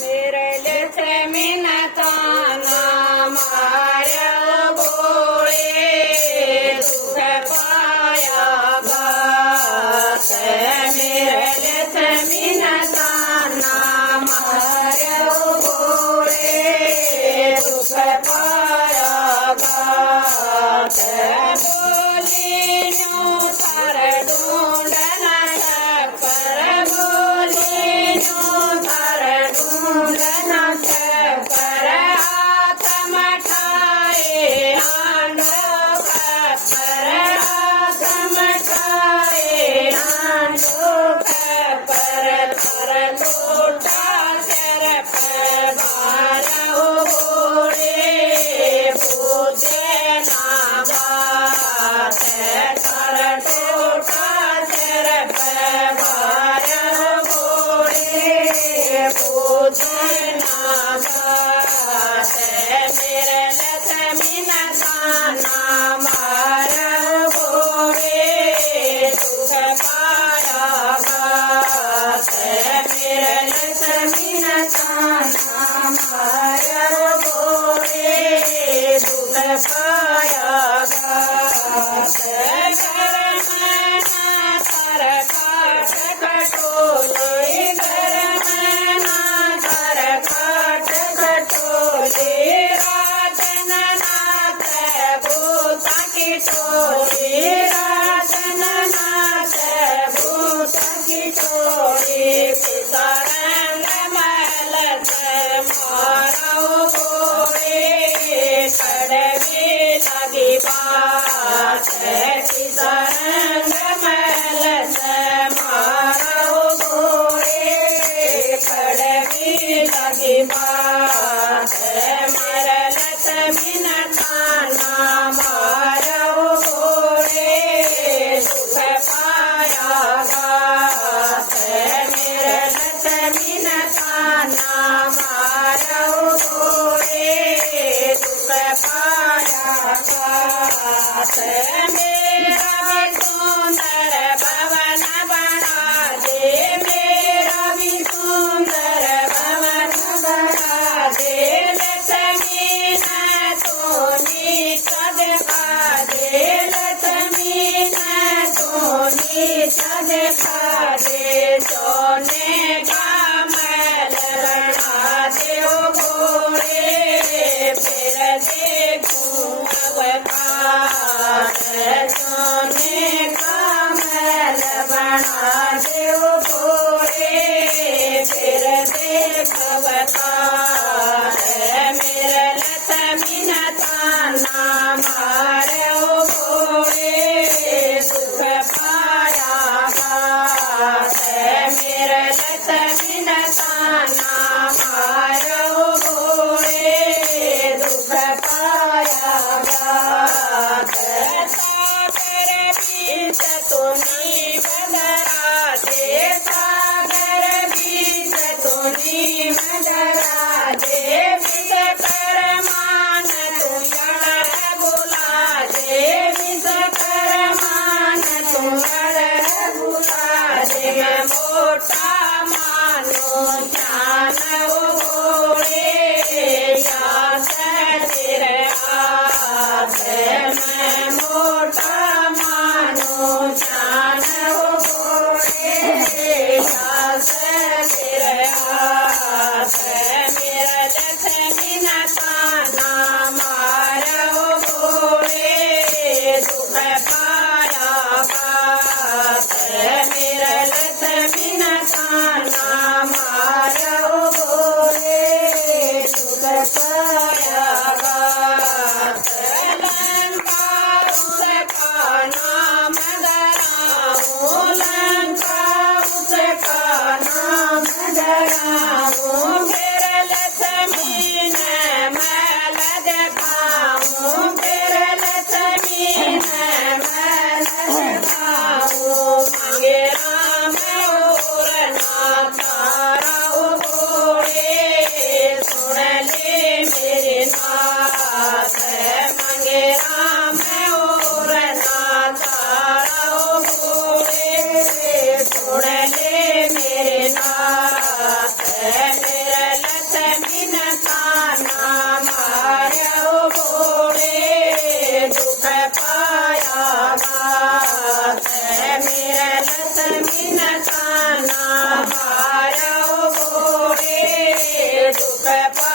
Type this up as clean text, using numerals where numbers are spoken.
मेरे लक्ष्मी नताना मार्यो गोळे दुख पाया बात मेरे लक्ष्मी नताना मार्यो गोळे दुख पाया बात बोली न्यू तार ढूंढना पर बोली न्यू तार ढूंढना पर हाथ मठाए आंडो पर हाथ मठाए आंडो पर टूटा सिर पर बारह गोळे पूजे ना बात कर टूटा सिर पर बारह गोळे पूजे ना बात मेरे लक्ष्मी नताना मारह गोळे दुख पाया बात मेरे लक्ष्मी नताना मारह गोळे दुख पाया बात करमना तर काट खटोले करमना तर काट खटोले राजननाथ भूता की टोली राजननाथ भूता की टोली पितरंग महलत मारो गोळे कड़वी लगी बात पितरंग महलत मारो गोळे कड़वी लगी बात मरलत बिनताना मारो गोळे दुख पाया बात मरलत बिनताना मारो गोळे दुख पाया बात मेरा भी सुंदर भवन बना दे मेरा भी सुंदर भवन बना दे लक्ष्मी न सोनी सदका दे लक्ष्मी न सोनी सदका दे सोने का महल बना दे ओ गोळे फिर देखूं अवतार सोने का महल बना दे ओ गोळे फिर देख अवतार मेरे लक्ष्मी नताना मारो गोळे दुख पाया बात मेरे लक्ष्मी नताना मारो गोळे दुख पाया बात सागर बीच तुनी बदरा दे લક્ષ્મી કાના મારો ગોરે દુઃખ